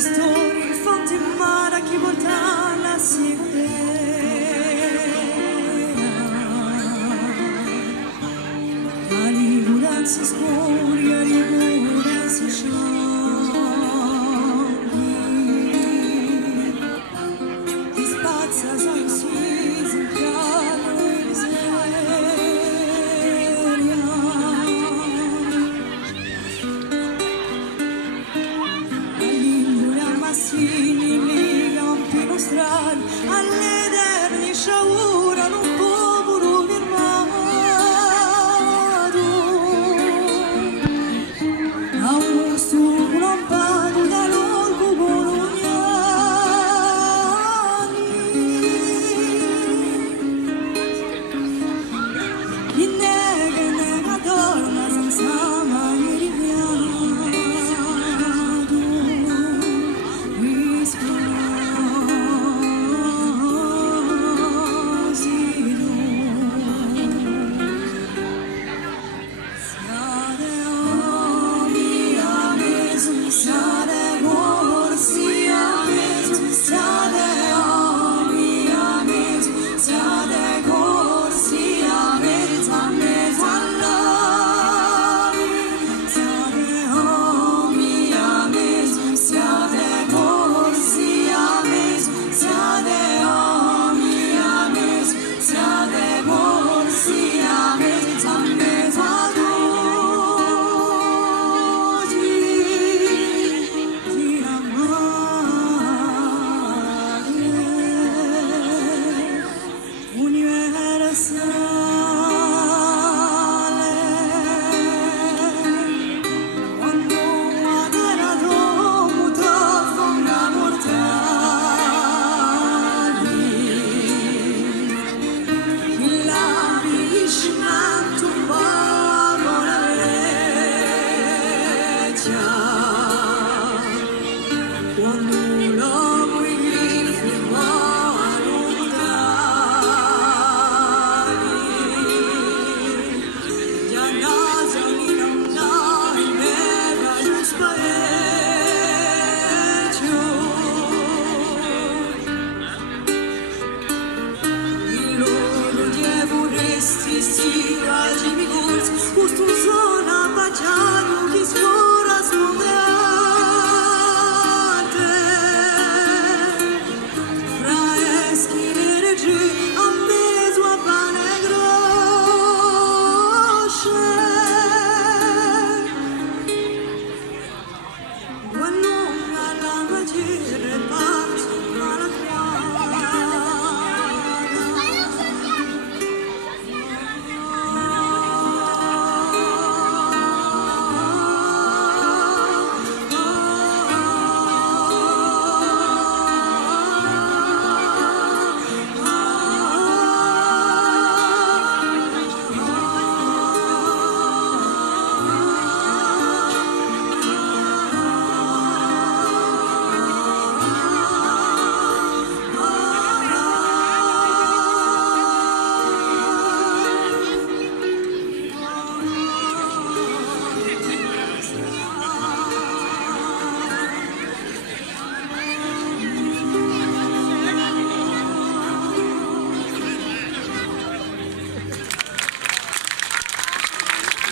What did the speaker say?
Storie fatte in mare a chi volta la signorina a liguranza scuri, a liguranza sciogli ti spazza sensuisi in piano e miseria Massini nei campi nostrali alle eterni sciaurano un povero firmato a un stupo lampato da loro coloniali in nega torna senza mai ripianto